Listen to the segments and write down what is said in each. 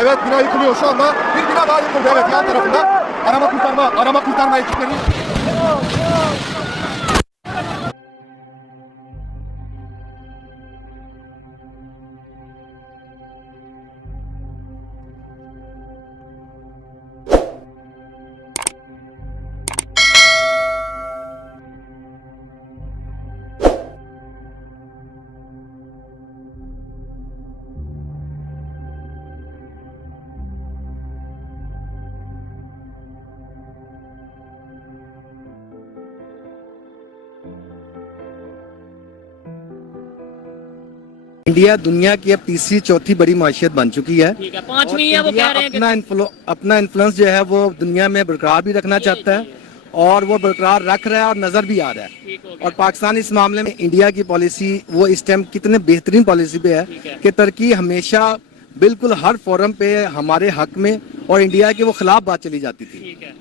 Evet, bina yıkılıyor şu anda. Bir bina daha yıkıldı, evet, yan tarafında. Arama kurtarma ekipleri. India दुनिया की अब तीसरी चौथी बड़ी माशियत बन चुकी है। ठीक है, पांचवी है वो कह रहे हैं अपना इन्फ्लुएंस जो है वो दुनिया में बरकरार भी रखना चाहता है और वो बरकरार रख रहा है और नजर भी आ रहा है। और पाकिस्तान इस मामले में इंडिया की पॉलिसी वो इस टाइम कितने बेहतरीन पॉलिसी पे है कि तुर्की हमेशा बिल्कुल हर फोरम पे हमारे हक में और इंडिया के वो खिलाफ बात चली जाती थी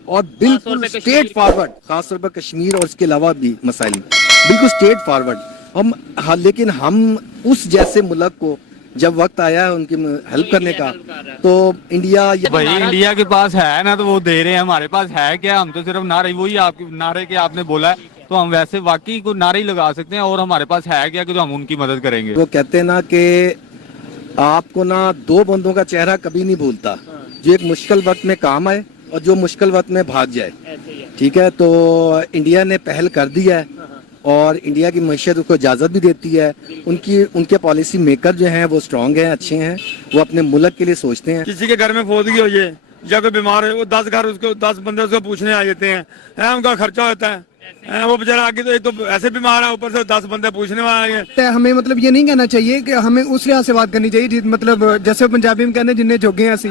और बिल्कुल स्ट्रेट फॉरवर्ड, खासतौर पर कश्मीर और इसके अलावा भी मसाइल बिल्कुल स्ट्रेट फॉरवर्ड हम। लेकिन हम उस जैसे मुल्क को जब वक्त आया है उनकी हेल्प करने का तो इंडिया भाई इंडिया के पास है ना तो वो दे रहे हैं, हमारे पास है क्या? हम तो सिर्फ नारे, वही आपके नारे के आपने बोला है तो हम वैसे वाकई को नारे ही लगा सकते हैं और हमारे पास है क्या कि तो हम उनकी मदद करेंगे। वो कहते हैं ना कि आपको ना दो बंदों का चेहरा कभी नहीं भूलता, जो एक मुश्किल वक्त में काम आए और जो मुश्किल वक्त में भाग जाए। ठीक है, तो इंडिया ने पहल कर दी है और इंडिया की मईशत उसको इजाज़त भी देती है। उनके पॉलिसी मेकर जो हैं वो स्ट्रांग हैं, अच्छे हैं, वो अपने मुल्क के लिए सोचते हैं। किसी के घर में फौदगी हो जाए या कोई बीमार है, वो 10 बंदे उसको पूछने आ जाते हैं, उनका खर्चा होता है। वो बेचारा आगे तो एक तो ऐसे बीमार है, ऊपर से 10 बंदे पूछने वाले हैं। हमें मतलब ये नहीं कहना चाहिए कि हमें उस लिहाज से बात करनी चाहिए, मतलब जैसे पंजाबी में कहने जिन्हें जोगे हैं असी,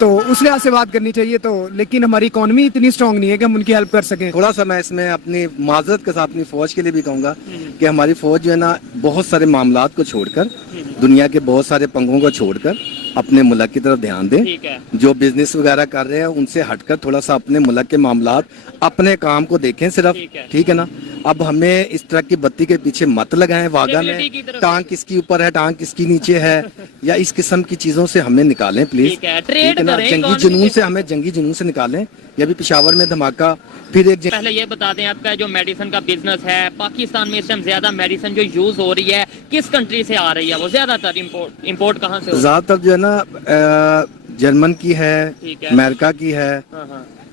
तो उस लिहाज से बात करनी चाहिए। तो लेकिन हमारी इकोनॉमी इतनी स्ट्रांग नहीं है कि हम उनकी हेल्प कर सकें। थोड़ा सा मैं इसमें अपनी माजरत के साथ अपनी फौज के लिए भी कहूँगा कि हमारी फौज जो है ना बहुत सारे मामलात को छोड़कर, दुनिया के बहुत सारे पंगों को छोड़कर अपने मुल्क की तरफ ध्यान दें। जो बिजनेस वगैरह कर रहे हैं उनसे हटकर थोड़ा सा अपने मुल्क के मामलात, अपने काम को देखें सिर्फ। ठीक है ना, अब हमें इस तरह की बत्ती के पीछे मत लगाएं, वागा में टांग किसकी ऊपर है, टांग किसकी नीचे है, या इस किस्म की चीजों से हमें निकालें प्लीज। जंगी जुनून से हमें जंगी जुनून से निकालें। ये भी पेशावर में धमाका, फिर एक पहले ये बता दें, आपका जो मेडिसिन का बिजनेस है पाकिस्तान में इस टाइम ज्यादा मेडिसिन जो यूज हो रही है किस कंट्री से आ रही है? वो ज्यादातर इम्पोर्ट कहाँ से? ज्यादातर जो है ना जर्मन की है, अमेरिका की है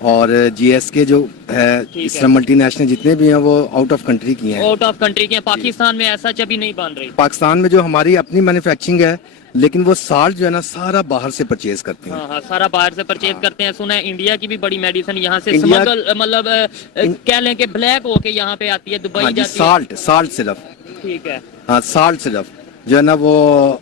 और जीएसके जो है, इस तरह मल्टी नेशनल जितने भी हैं वो आउट ऑफ कंट्री की हैं। आउट ऑफ कंट्री की हैं। पाकिस्तान में ऐसा अभी नहीं बन रही। पाकिस्तान में जो हमारी अपनी मैन्युफैक्चरिंग है, लेकिन वो साल्ट जो है ना सारा बाहर से परचेज करते हैं। हाँ, सारा बाहर से परचेज करते हैं। सुना है इंडिया की भी बड़ी मेडिसिन यहाँ से स्मगल, मतलब कह लें कि ब्लैक होके यहाँ पे आती है, दुबई जाती है। साल्ट सिर्फ। ठीक है, हाँ, साल्ट सिर्फ जो है ना वो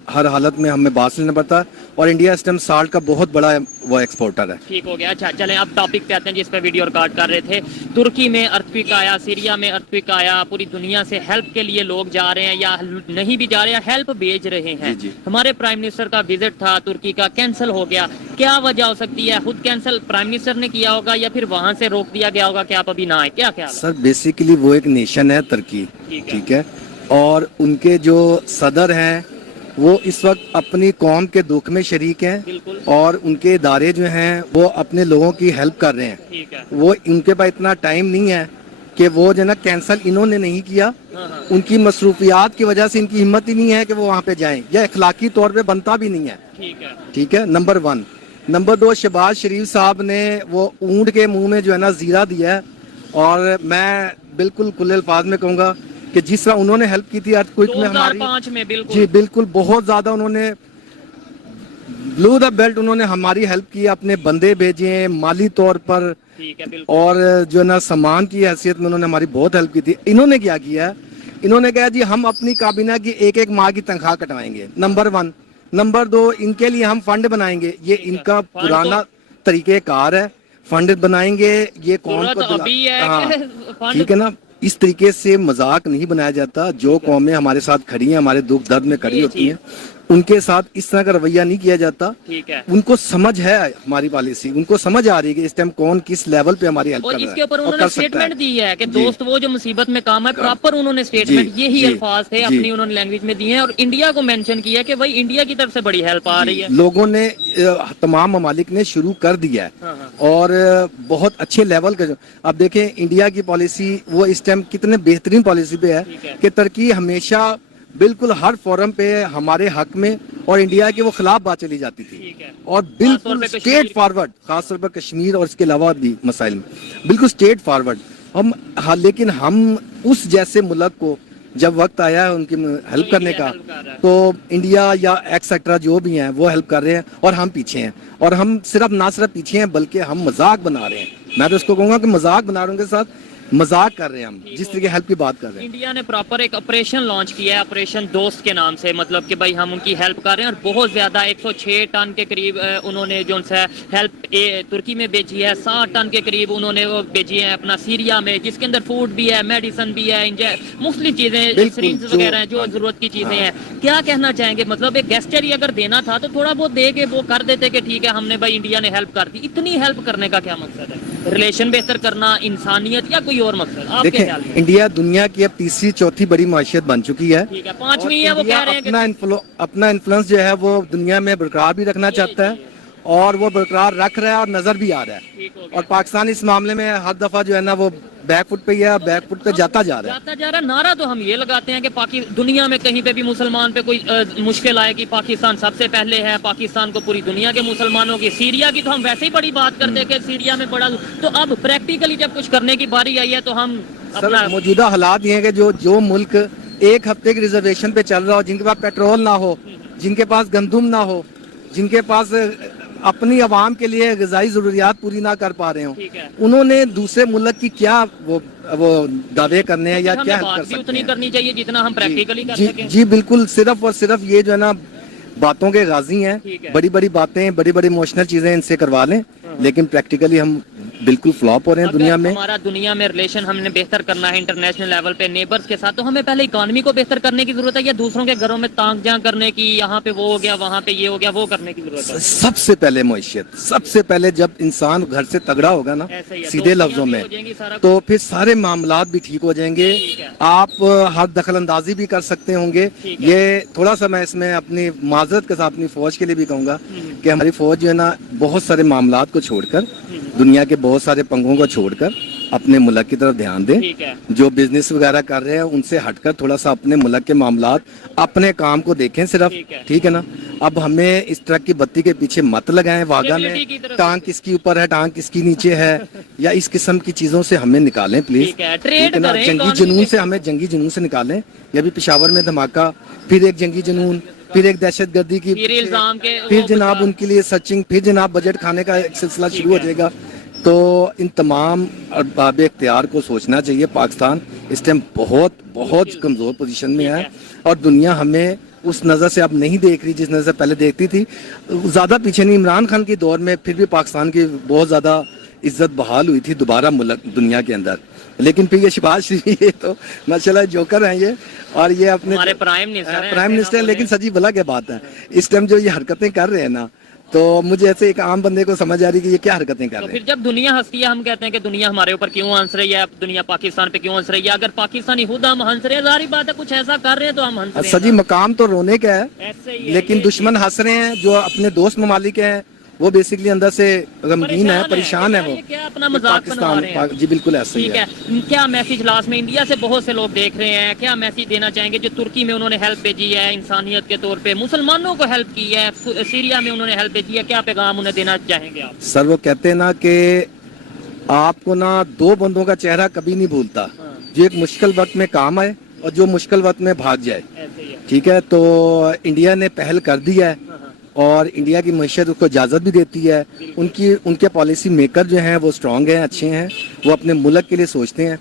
हर हालत में हमें बात लेना पड़ता है और इंडिया इस टाइम साल्ट का बहुत बड़ा वो एक्सपोर्टर है। ठीक हो गया। अच्छा, चलें अब टॉपिक पे आते हैं जिस पे वीडियो रिकॉर्ड कर रहे थे। तुर्की में अर्थक्वेक आया, सीरिया में अर्थक्वेक आया, पूरी दुनिया से हेल्प के लिए लोग जा रहे हैं या नहीं भी जा रहे हैं, हेल्प भेज रहे हैं। जी। हमारे प्राइम मिनिस्टर का विजिट था तुर्की का, कैंसिल हो गया। क्या वजह हो सकती है? खुद कैंसिल प्राइम मिनिस्टर ने किया होगा या फिर वहां से रोक दिया गया होगा कि आप अभी ना आए? क्या ख्याल? सर बेसिकली वो एक नेशन है तुर्की, ठीक है, और उनके जो सदर हैं वो इस वक्त अपनी कौम के दुख में शरीक हैं और उनके इदारे जो हैं वो अपने लोगों की हेल्प कर रहे हैं। वो उनके पास इतना टाइम नहीं है कि वो जो ना कैंसिल इन्होंने नहीं किया, उनकी मसरूफियात की वजह से इनकी हिम्मत ही नहीं है कि वो वहाँ पे जाएं, या इखलाकी तौर पे बनता भी नहीं है। ठीक है, नंबर 1। नंबर 2, शहबाज शरीफ साहब ने वो ऊंट के मुंह में जो है ना जीरा दिया है और मैं बिल्कुल खुले अल्फाज में कहूँगा कि जिस तरह उन्होंने हेल्प की थी अर्थक्वेक में हमारी, 2005 में जी बिल्कुल बहुत ज्यादा उन्होंने ब्लू द बेल्ट, उन्होंने हमारी हेल्प की, अपने बंदे भेजे माली तौर पर और जो है ना सामान की हैसियत में उन्होंने हमारी बहुत हेल्प की थी। इन्होंने क्या किया है, इन्होंने कहा जी हम अपनी काबीना की एक माह की तनख्वाह कटवाएंगे, नंबर 1। नंबर 2, इनके लिए हम फंड बनाएंगे। ये इनका पुराना तरीकेकार है, फंड बनाएंगे, ये कौन को ठीक है ना, इस तरीके से मजाक नहीं बनाया जाता। जो कौमें हमारे साथ खड़ी हैं, हमारे दुख दर्द में खड़ी होती हैं, ان کے ساتھ اس طرح کا رویہ نہیں کیا جاتا. ٹھیک ہے. ان کو سمجھ ہے ہماری پالیسی, ان کو سمجھ آ رہی ہے کہ اس ٹائم کون کس لیول پہ ہماری ہیلپ اور کر رہا ہے اس کے اوپر اور انہوں نے کر سکتا ہے. اسٹیٹمنٹ دی ہے کہ جی. دوست وہ جو مصیبت میں کام ہے, پراپر انہوں نے اسٹیٹمنٹ جی، یہی جی، الفاظ تھے جی. اپنی انہوں نے لینگویج میں دیے ہیں, اور انڈیا کو مینشن کیا کہ بھائی انڈیا کی طرف سے بڑی ہیلپ آ رہی ہے. لوگوں نے تمام ممالک نے شروع کر دیا ہے اور بہت اچھے لیول کا. اب دیکھیں انڈیا کی پالیسی وہ اس ٹائم کتنے بہترین پالیسی پہ ہے کہ ترکی ہمیشہ بالکل ہر فورم پہ ہمارے حق میں اور انڈیا کے وہ خلاف بات چلی جاتی تھی, اور بالکل اسٹیٹ فارورڈ, خاص طور پر کشمیر اور اس کے علاوہ بھی مسائل میں بالکل اسٹیٹ فارورڈ ہم. لیکن ہم اس جیسے ملک کو جب وقت آیا ہے ان کی ہیلپ کرنے کا, تو انڈیا یا ایکسیٹرا جو بھی ہیں وہ ہیلپ کر رہے ہیں اور ہم پیچھے ہیں. اور ہم نہ صرف پیچھے ہیں بلکہ ہم مذاق بنا رہے ہیں. میں تو اس کو کہوں گا کہ مذاق بنا رہے ہیں, کے ساتھ مذاق کر رہے ہیں ہم جس طرح کی ہیلپ کی بات کر رہے ہیں. انڈیا نے پراپر ایک آپریشن لانچ کیا ہے, آپریشن دوست کے نام سے, مطلب کہ بھائی ہم ان کی ہیلپ کر رہے ہیں, اور بہت زیادہ 106 ٹن کے قریب انہوں نے جو ہے ہیلپ ترکی میں بھیجی ہے. 60 ٹن کے قریب انہوں نے وہ بھیجی ہے اپنا سیریا میں, جس کے اندر فوڈ بھی ہے, میڈیسن بھی ہے, مختلف چیزیں, سرنجز وغیرہ ہیں جو ضرورت کی چیزیں ہیں. کیا کہنا چاہیں گے, مطلب ایک گیسچر ہی اگر دینا تھا تو تھوڑا بہت دے کے وہ کر دیتے کہ ٹھیک ہے ہم نے بھائی انڈیا نے ہیلپ کر دی. اتنی ہیلپ کرنے کا کیا مقصد ہے؟ ریلیشن بہتر کرنا, انسانیت, یا کوئی اور مقصد؟ آپ دیکھیں انڈیا دنیا کی اب تیسری چوتھی بڑی معیشت بن چکی ہے, ٹھیک ہے, 5ویں ہے وہ کہہ رہے ہیں کہ اپنا انفلوئنس جو ہے وہ دنیا میں برقرار بھی رکھنا چاہتا ہے, اور وہ برقرار رکھ رہا ہے اور نظر بھی آ رہا ہے. اور پاکستان اس معاملے میں ہر دفعہ جو ہے نا وہ بیک فٹ پہ ہی ہے, بیک فٹ پہ جاتا جا رہا ہے. نعرہ تو ہم یہ لگاتے ہیں کہ دنیا میں کہیں پہ بھی مسلمان پہ کوئی مشکل آئے گی, پاکستان سب سے پہلے ہے, پاکستان کو پوری دنیا کے مسلمانوں کی. سیریا کی تو ہم ویسے ہی بڑی بات کرتے ہیں کہ سیریا میں بڑا, تو اب پریکٹیکلی جب کچھ کرنے کی باری آئی ہے تو ہم سر موجودہ حالات یہ ہیں کہ جو ملک ایک ہفتے کی ریزرویشن پہ چل رہا ہو, جن کے پاس پیٹرول نہ ہو, جن کے پاس گندم نہ ہو, جن کے پاس اپنی عوام کے لیے غذائی ضروریات پوری نہ کر پا رہے ہوں, انہوں نے دوسرے ملک کی کیا وہ دعوے کرنے ہیں یا کیا ہیلپ کر سکتے ہیں؟ اتنی کرنی چاہیے جتنا ہم پریکٹیکلی کر سکیں. جی بالکل, صرف اور صرف یہ جو ہے نا باتوں کے غازی ہیں, بڑی بڑی باتیں, بڑی بڑی ایموشنل چیزیں ان سے کروا لیں, لیکن پریکٹیکلی ہم بالکل فلاپ ہو رہے ہیں دنیا میں. ہمارا دنیا میں ریلیشن ہم نے بہتر کرنا ہے انٹرنیشنل لیول پہ نیبرز کے ساتھ, تو ہمیں پہلے اکانومی کو بہتر کرنے کی ضرورت ہے, یا دوسروں کے گھروں میں تانگ جھانگ کرنے کی, یہاں پہ وہ ہو گیا وہاں پہ یہ ہو گیا, وہ کرنے کی ضرورت ہے؟ سب سے پہلے معیشت, سب سے پہلے جب انسان گھر سے تگڑا ہوگا نا سیدھے لفظوں میں, تو پھر سارے معاملات بھی ٹھیک ہو جائیں گے. آپ ہر دخل اندازی بھی کر سکتے ہوں گے. یہ تھوڑا سا میں اس میں اپنی معذرت کے ساتھ اپنی فوج کے لیے بھی کہوں گا کہ ہماری فوج جو ہے نا بہت سارے معاملات کو چھوڑ کر, دنیا کے بہت سارے پنگوں کو چھوڑ کر اپنے ملک کی طرف دھیان دیں. جو بزنس وغیرہ کر رہے ہیں ان سے ہٹ کر تھوڑا سا اپنے ملک کے معاملات, اپنے کام کو دیکھیں صرف, ٹھیک ہے نا. اب ہمیں اس ٹرک کی بتی کے پیچھے مت لگائیں, واگا میں ٹانگ کس کی اوپر ہے, ٹانگ کس کی نیچے ہے, یا اس قسم کی چیزوں سے ہمیں نکالیں پلیز. جنگی جنون سے, ہمیں جنگی جنون سے نکالیں. یہ بھی پشاور میں دھماکہ, پھر ایک جنگی جنون, پھر ایک دہشت گردی کی, پھر جناب ان کے لیے سرچنگ, پھر جناب بجٹ کھانے کا ایک سلسلہ شروع ہو جائے گا. تو ان تمام ارباب اختیار کو سوچنا چاہیے. پاکستان اس ٹائم بہت بہت کمزور پوزیشن میں ہے, اور دنیا ہمیں اس نظر سے اب نہیں دیکھ رہی جس نظر سے پہلے دیکھتی تھی. زیادہ پیچھے نہیں, عمران خان کے دور میں پھر بھی پاکستان کی بہت زیادہ عزت بحال ہوئی تھی دوبارہ ملک دنیا کے اندر. لیکن پھر یہ شہباز شریف, یہ تو ماشاءاللہ جوکر ہیں یہ, اور یہ اپنے پرائم منسٹر, لیکن سچی بلا کیا بات ہے اس ٹائم جو یہ حرکتیں کر رہے ہیں نا, تو مجھے ایسے ایک عام بندے کو سمجھ آ رہی کہ یہ کیا حرکتیں کر رہے ہیں. پھر جب دنیا ہنستی ہے, ہم کہتے ہیں کہ دنیا ہمارے اوپر کیوں ہنس رہی ہے, دنیا پاکستان پہ کیوں ہنس رہی ہے. اگر پاکستانی خود ہم ہنس رہے ہیں, ظاہری بات ہے کچھ ایسا کر رہے ہیں تو ہم ہنس رہے ہیں. سجی مقام تو رونے کا ہے, لیکن دشمن ہنس رہے ہیں. جو اپنے دوست ممالک ہیں وہ بیسکلی اندر سے غمگین ہے, پریشان ہے. وہ اپنا مذاق بنا رہے ہیں. جی بالکل ایسا ہی ہے. کیا میسج لاسٹ میں, انڈیا سے بہت سے لوگ دیکھ رہے ہیں, کیا میسج دینا چاہیں گے جو ترکی میں انہوں نے ہیلپ بھیجی ہے انسانیت کے طور پہ, مسلمانوں کو ہیلپ کی ہے, سیریا میں انہوں نے ہیلپ بھیجی ہے, کیا پیغام انہیں دینا چاہیں گے آپ؟ سر وہ کہتے ہیں نا کہ آپ کو نا دو بندوں کا چہرہ کبھی نہیں بھولتا, جو ایک مشکل وقت میں کام آئے اور جو مشکل وقت میں بھاگ جائے. ٹھیک ہے, تو انڈیا نے پہل کر دی ہے, اور انڈیا کی معیشت اس کو اجازت بھی دیتی ہے. ان کے پالیسی میکر جو ہیں وہ اسٹرانگ ہیں, اچھے ہیں, وہ اپنے ملک کے لیے سوچتے ہیں.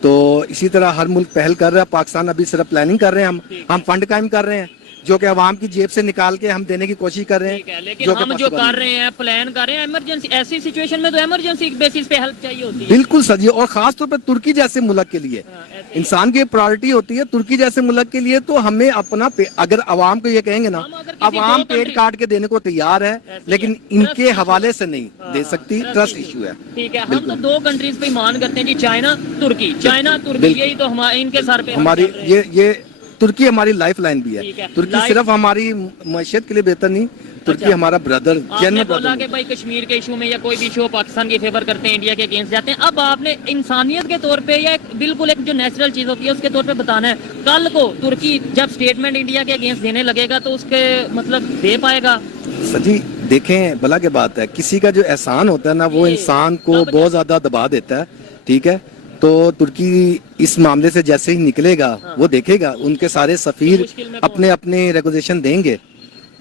تو اسی طرح ہر ملک پہل کر رہا ہے. پاکستان ابھی صرف پلاننگ کر رہے ہیں, ہم فنڈ قائم کر رہے ہیں, जो कि आवाम की जेब से निकाल के हम देने की कोशिश कर रहे ठीक है, हैं, लेकिन जो कि हम जो possible कर नहीं। रहे हैं, प्लान कर रहे हैं, इमरजेंसी ऐसी सिचुएशन में तो इमरजेंसी बेसिस पे हेल्प चाहिए होती है। बिल्कुल सर जी, और खास तौर पर तुर्की जैसे मुल्क के लिए इंसान की प्रायोरिटी होती है। तुर्की जैसे मुल्क के लिए तो हमें अपना अगर आवाम को ये कहेंगे ना, हम अगर किसी आवाम दो पेट country- काट के देने को तैयार है, लेकिन इनके हवाले से नहीं दे सकती, ट्रस्ट इशू है। ठीक है, हम तो दो कंट्रीज पे ही मान करते हैं जी, चाइना तुर्की, चाइना तुर्की, बिल्कुल। यही तो हमारे इनके सर पे हम हमारी चल रहे हैं। ये तुर्की हमारी लाइफ लाइन भी ठीक है। है। तुर्की Life- सिर्फ हमारी मैशियत के लिए बेहतर नहीं, तुर्की अच्छा। हमारा ब्रदर, आपने जन्म बोला ब्रदर। कि भाई कश्मीर के इशू में या कोई भी इशू हो पाकिस्तान की फेवर करते हैं, इंडिया के अगेंस्ट जाते हैं। अब आपने इंसानियत के तौर पे या बिल्कुल एक जो नेचुरल चीज होती है उसके तौर पे बताना है, कल को तुर्की जब स्टेटमेंट इंडिया के अगेंस्ट देने लगेगा तो उसके मतलब दे पाएगा? सर जी देखें, भला की बात है, किसी का जो एहसान होता है ना, वो ये इंसान को तब बहुत ज्यादा दबा देता है। ठीक है, तो तुर्की इस मामले से जैसे ही निकलेगा, वो देखेगा उनके सारे सफीर मुश्किल में अपने अपने रेगुलेशन देंगे,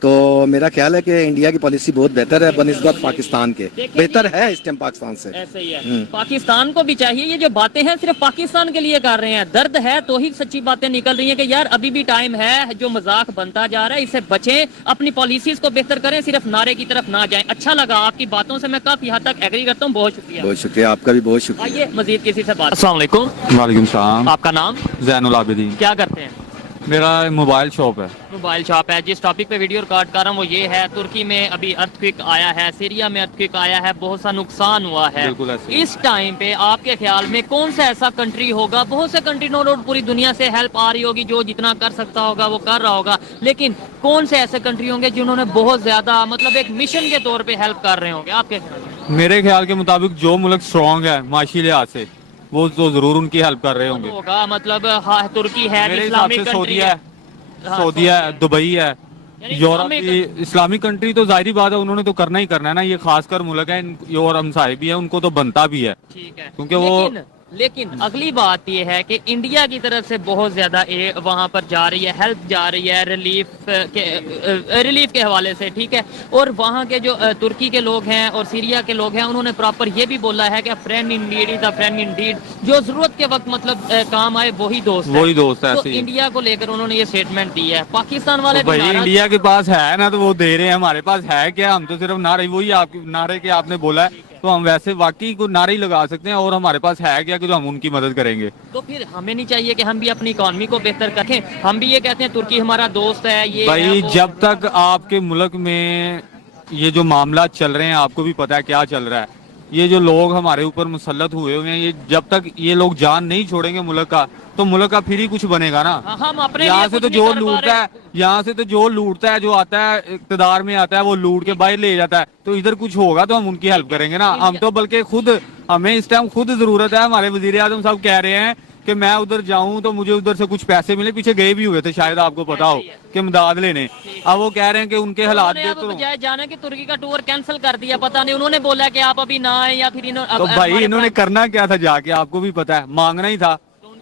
तो मेरा ख्याल है कि इंडिया की पॉलिसी बहुत बेहतर है बनिस्बत पाकिस्तान के, देखिए बेहतर है इस टाइम पाकिस्तान से। ऐसे ही है, पाकिस्तान को भी चाहिए। ये जो बातें हैं सिर्फ पाकिस्तान के लिए कर रहे हैं, दर्द है तो ही सच्ची बातें निकल रही हैं कि यार अभी भी टाइम है, जो मजाक बनता जा रहा है इससे बचें, अपनी पॉलिसीज को बेहतर करें, सिर्फ नारे की तरफ ना जाएं। अच्छा लगा आपकी बातों से, मैं काफी हद तक एग्री करता हूँ, बहुत शुक्रिया। बहुत शुक्रिया, आपका भी बहुत शुक्रिया। आइए मजीद किसी से बात। अस्सलाम वालेकुम, वालेकुम सलाम। आपका नाम? जैनुल आबिदीन। क्या करते हैं? मेरा मोबाइल शॉप है। मोबाइल शॉप है। जिस टॉपिक पे वीडियो रिकॉर्ड कर रहा हूँ वो ये है, तुर्की में अभी अर्थक्वेक आया है, सीरिया में अर्थक्वेक आया है, बहुत सा नुकसान हुआ है। बिल्कुल ऐसे ही। इस टाइम पे आपके ख्याल में कौन सा ऐसा कंट्री होगा, बहुत से कंट्री नो डाउट पूरी दुनिया से हेल्प आ रही होगी, जो जितना कर सकता होगा वो कर रहा होगा, लेकिन कौन से ऐसे कंट्री होंगे जिन्होंने बहुत ज्यादा मतलब एक मिशन के तौर पे हेल्प कर रहे होंगे आपके ख्याल में? मेरे ख्याल के मुताबिक जो मुल्क स्ट्रॉन्ग है माशी लिहाज से, वो तो जरूर उनकी हेल्प कर रहे होंगे। होगा मतलब हाँ, तुर्की है, मेरे हिसाब इस्लामिक से कंट्री सऊदीया है, हाँ, सऊदीया है, दुबई है, यानी यूरोप इस्लामिक- की इस्लामिक कंट्री तो जाहिर बात है उन्होंने तो करना ही करना है ना, ये खासकर मुल्क है और हमसाए भी है, उनको तो बनता भी है, ठीक है, क्योंकि वो लेकिन अगली बात ये है कि इंडिया की तरफ से बहुत ज्यादा वहां पर जा रही है, हेल्प जा रही है रिलीफ के हवाले से, ठीक है। और वहां के जो तुर्की के लोग हैं और सीरिया के लोग हैं, उन्होंने प्रॉपर ये भी बोला है कि friend in need is a friend in deed, जो जरूरत के वक्त मतलब काम आए वही दोस्त है। वही दोस्त है, तो ऐसे ही है। इंडिया को लेकर उन्होंने ये स्टेटमेंट दी है। पाकिस्तान वाले तो भाई भी नाराज- इंडिया के पास है ना तो वो दे रहे हैं, हमारे पास है क्या? हम तो सिर्फ नारे, वही आप नारे के आपने बोला है, तो हम वैसे वाकई को नारे ही लगा सकते हैं, और हमारे पास है क्या कि जो हम उनकी मदद करेंगे। तो फिर हमें नहीं चाहिए कि हम भी अपनी इकोनॉमी को बेहतर रखें? हम भी ये कहते हैं तुर्की हमारा दोस्त है, ये है, भाई वो- जब तक आपके मुल्क में ये जो मामला चल रहे हैं, आपको भी पता है क्या चल रहा है, ये जो लोग हमारे ऊपर मुसल्लत हुए हुए हैं, ये जब तक ये लोग जान नहीं छोड़ेंगे मुल्क का, तो मुल्क का फिर ही कुछ बनेगा ना। हम अपने यहाँ लिए से कुछ तो नहीं जो कर पा लूटता रहे। है, यहाँ से तो जो लूटता है, जो आता है इक़्तिदार में आता है, वो लूट के बाहर ले जाता है, तो इधर कुछ होगा तो हम उनकी हेल्प करेंगे ना। हम तो बल्कि खुद, हमें इस टाइम खुद जरूरत है। हमारे वजीर आजम साहब कह रहे हैं कि मैं उधर जाऊं तो मुझे उधर से कुछ पैसे मिले, पीछे गए भी हुए थे शायद आपको पता हो कि मदद लेने। अब वो कह रहे हैं कि उनके हालात उन्होंने देख अब तो बजाय जाने के तुर्की का टूर कैंसिल कर दिया, पता नहीं उन्होंने बोला कि आप अभी ना आए या फिर तो भाई इन्होंने करना क्या था जाके, आपको भी पता है, मांगना ही था।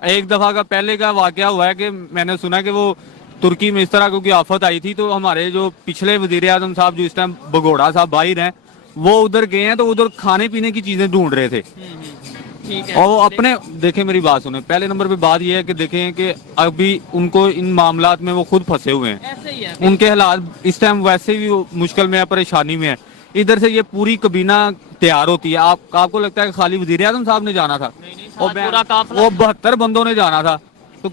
एक दफा का पहले का वाकया हुआ है कि मैंने सुना कि वो तुर्की में इस तरह क्योंकि आफत आई थी, तो हमारे जो पिछले वजीर आजम साहब जो इस टाइम बगोड़ा साहब बाहर हैं, वो उधर गए हैं, तो उधर खाने पीने की चीजें ढूंढ रहे थे। ठीक है। और वो अपने देखें, मेरी बात सुने, पहले नंबर पे बात ये है कि देखें कि अभी उनको इन मामलात में वो खुद फंसे हुए हैं, ऐसे ही है। उनके हालात इस टाइम वैसे भी वो मुश्किल में है, परेशानी में है। इधर से ये पूरी कबीना तैयार होती है, आपको लगता है कि खाली वजीर आजम साहब ने जाना था? साथ पूरा काफिला- वो 72 बंदों ने जाना था। तो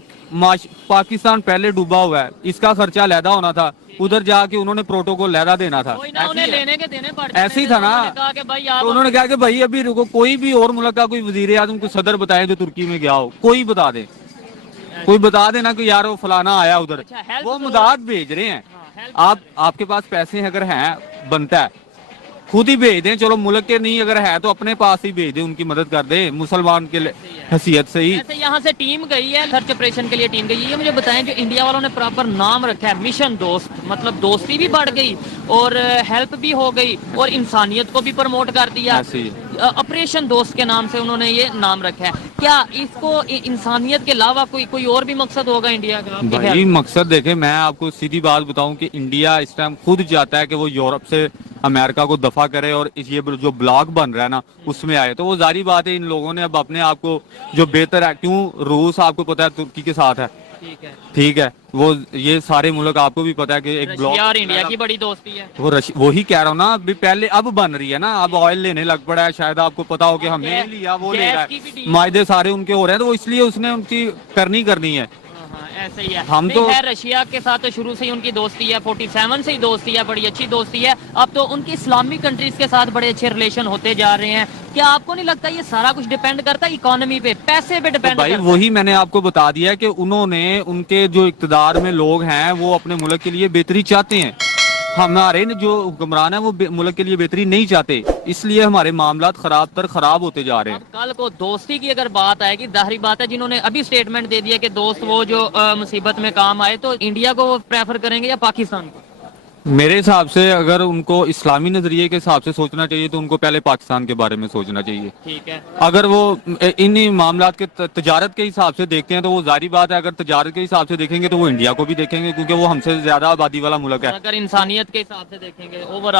पाकिस्तान पहले डूबा हुआ है, इसका खर्चा लहदा होना था, उधर जाके उन्होंने प्रोटोकॉल लहदा देना था। कोई ना, उन्हें लेने के देने पड़ते ऐसे ही था ना। उन्होंने कहा कि भाई आप तो उन्होंने कहा कि भाई अभी रुको, कोई भी और मुल्क का कोई वजीर आजम को सदर बताए जो तुर्की में गया हो, कोई बता दे, कोई बता देना कि यार वो फलाना आया उधर, अच्छा, हेल्प वो तो- मदद भेज रहे हैं। हेल्प आपके पास पैसे अगर हैं, बनता है खुद ही भेज दें, चलो मुल्क के नहीं अगर है तो अपने पास ही भेज दें, उनकी मदद कर दे मुसलमान के हैसियत से ही। ऐसे यहाँ से टीम गई है, सर्च ऑपरेशन के लिए टीम गई है। ये मुझे बताएं, जो इंडिया वालों ने प्रॉपर नाम रखा है मिशन दोस्त, मतलब दोस्ती भी बढ़ गई और हेल्प भी हो गई और इंसानियत को भी प्रमोट कर दिया। ऐसे ही। ऑपरेशन दोस्त के नाम से उन्होंने ये नाम रखा है। क्या इसको इंसानियत के अलावा कोई और भी मकसद होगा इंडिया का आपके ख्याल भाई में? मकसद देखे, मैं आपको सीधी बात बताऊं कि इंडिया इस टाइम खुद चाहता है कि वो यूरोप से अमेरिका को दफा करे और ये जो ब्लॉक बन रहा है ना उसमें आए, तो वो जारी बात है इन लोगों ने अब अपने आप को जो बेहतर है, क्यों रूस आपको पता है तुर्की के साथ है, ٹھیک ہے. ٹھیک ہے. وہ یہ سارے ملک آپ کو بھی پتا ہے کہ ایک بلاک رشیا اور انڈیا کی بڑی دوستی ہے. وہی کہہ رہا ہوں نا, ابھی پہلے اب بن رہی ہے نا, اب آئل لینے لگ پڑا ہے, شاید آپ کو پتا ہو کہ ہم نے لیا وہ لے رہا ہے, معاہدے سارے ان کے ہو رہے ہیں, تو وہ اس لیے اس نے ان کی کرنی ہے. ایسے ہی ہے. ہم تو ہے رشیا کے ساتھ تو شروع سے ہی ان کی دوستی ہے, 47 سے ہی دوستی ہے, بڑی اچھی دوستی ہے. اب تو ان کی اسلامی کنٹریز کے ساتھ بڑے اچھے ریلیشن ہوتے جا رہے ہیں. کیا آپ کو نہیں لگتا یہ سارا کچھ ڈیپینڈ کرتا ہے اکانومی پہ, پیسے پہ ڈیپینڈ بھائی کرتا ہے؟ وہی میں نے آپ کو بتا دیا ہے کہ انہوں نے, ان کے جو اقتدار میں لوگ ہیں وہ اپنے ملک کے لیے بہتری چاہتے ہیں. ہمارے جو حکمران ہیں وہ ملک کے لیے بہتری نہیں چاہتے, اس لیے ہمارے معاملات خراب ہوتے جا رہے ہیں. کل کو دوستی کی اگر بات آئے گی, ظاہری بات ہے جنہوں نے ابھی سٹیٹمنٹ دے دیا کہ دوست وہ جو مصیبت میں کام آئے, تو انڈیا کو وہ پریفر کریں گے یا پاکستان کو؟ میرے حساب سے اگر ان کو اسلامی نظریے کے حساب سے سوچنا چاہیے تو ان کو پہلے پاکستان کے بارے میں سوچنا چاہیے. ٹھیک ہے. اگر وہ ان معاملات کے تجارت کے حساب سے دیکھتے ہیں تو وہ ظاہری بات ہے, اگر تجارت کے حساب سے دیکھیں گے تو وہ انڈیا کو بھی دیکھیں گے, کیونکہ وہ ہم سے زیادہ آبادی والا ملک ہے. اگر انسانیت کے حساب سے دیکھیں گے اوور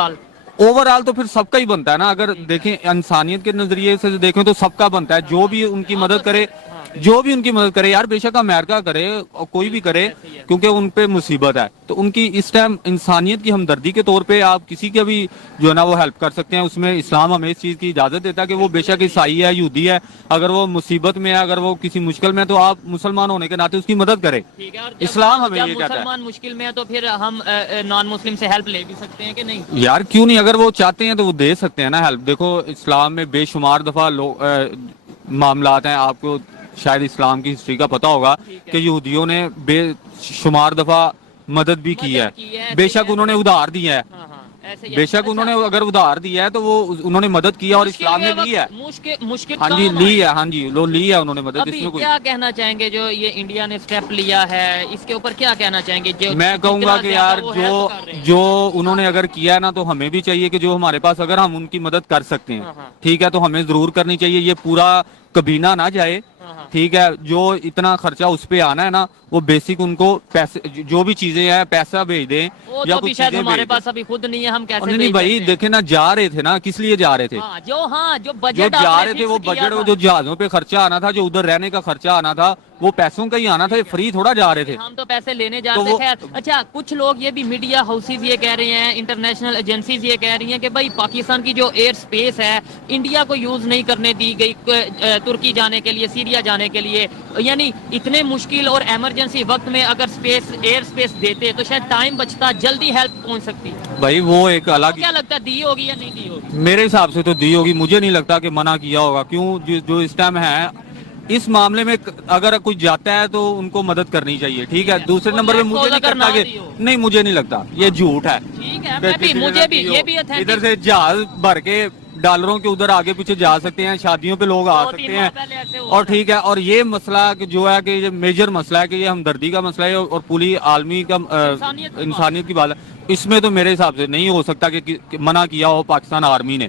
آل تو پھر سب کا ہی بنتا ہے نا. اگر دیکھیں انسانیت کے نظریے سے دیکھیں تو سب کا بنتا ہے, جو بھی ان کی مدد کرے یار, بے شک امریکہ کرے اور کوئی بھی کرے, کیونکہ ان پہ مصیبت ہے. تو ان کی اس ٹائم انسانیت کی ہمدردی کے طور پہ آپ کسی کا بھی جو ہے نا وہ ہیلپ کر سکتے ہیں. اس میں اسلام ہمیں اس چیز کی اجازت دیتا ہے کہ وہ بے شک عیسائی ہے, یہودی ہے, اگر وہ مصیبت میں ہے, اگر وہ کسی مشکل میں ہے, تو آپ مسلمان ہونے کے ناطے اس کی مدد کریں. اسلام ہمیں یہ کہتا ہے. مسلمان مشکل میں ہے تو پھر ہم نان مسلم سے ہیلپ لے بھی سکتے ہیں کہ نہیں؟ یار کیوں نہیں, اگر وہ چاہتے ہیں تو وہ دے سکتے ہیں نا ہیلپ. دیکھو اسلام میں بے شمار دفعہ معاملات ہیں, آپ کو شاید اسلام کی ہسٹری کا پتا ہوگا کہ یہودیوں نے بے شمار دفعہ مدد بھی کی ہے. بے شک انہوں نے ادھار دیا ہے, بے شک انہوں نے اگر ادھار دیا ہے تو وہ انہوں نے مدد کیا, اور اسلام نے لی ہے. مشکل ہاں جی لی ہے, ہاں جی لو لی ہے انہوں نے مدد. اس میں کوئی کیا کہنا چاہیں گے جو یہ انڈیا نے سٹیپ لیا ہے, اس کے اوپر کیا کہنا چاہیں گے؟ میں کہوں گا کہ یار جو انہوں نے اگر کیا ہے نا, تو ہمیں بھی چاہیے کہ جو ہمارے پاس اگر ہم ان کی مدد کر سکتے ہیں, ٹھیک ہے, تو ہمیں ضرور کرنی چاہیے. یہ پورا کبینہ نہ جائے, ٹھیک ہے, جو اتنا خرچہ اس پہ آنا ہے نا, وہ بیسک ان کو پیسے جو بھی چیزیں ہیں پیسہ بھیج دیں, یا کچھ چیزیں ہمارے پاس ابھی خود نہیں ہے, ہم کیسے نہیں بھائی دیکھیں نا, جا رہے تھے نا, کس لیے جا رہے تھے؟ جو بجٹ جا رہے تھے وہ بجٹ, جو جہازوں پہ خرچہ آنا تھا, جو ادھر رہنے کا خرچہ آنا تھا, وہ پیسوں کا ہی آنا تھا, فری تھوڑا جا رہے تھے. ہم تو پیسے لینے جاتے ہیں. خیر اچھا, کچھ لوگ یہ بھی میڈیا ہاؤسز یہ کہہ رہے ہیں, انٹرنیشنل ایجنسیز یہ کہہ رہی ہیں کہ بھائی پاکستان کی جو ایئر سپیس ہے انڈیا کو یوز نہیں کرنے دی گئی ترکی جانے کے لیے, سیریا جانے کے لیے. یعنی اتنے مشکل اور ایمرجنسی وقت میں اگر ایئر سپیس دیتے تو شاید ٹائم بچتا, جلدی ہیلپ پہنچ سکتی. بھائی وہ ایک الگ, کیا لگتا ہے دی ہوگی یا نہیں دی ہوگی؟ میرے حساب سے تو دی ہوگی. مجھے نہیں لگتا کہ منع کیا ہوگا. کیوں, جو اس ٹائم ہے اس معاملے میں اگر کوئی جاتا ہے تو ان کو مدد کرنی چاہیے, ٹھیک ہے. دوسرے نمبر پہ مجھے نہیں لگتا کہ, نہیں مجھے نہیں لگتا, یہ جھوٹ ہے. مجھے بھی یہ بھی ادھر سے جہاز بھر کے ڈالروں کے ادھر آگے پیچھے جا سکتے ہیں, شادیوں پہ لوگ آ سکتے ہیں, اور ٹھیک ہے. اور یہ مسئلہ جو ہے کہ یہ میجر مسئلہ ہے کہ یہ ہمدردی کا مسئلہ ہے اور پوری عالمی کا انسانیت کی بات ہے. اس میں تو میرے حساب سے نہیں ہو سکتا کہ منع کیا ہو پاکستان آرمی نے.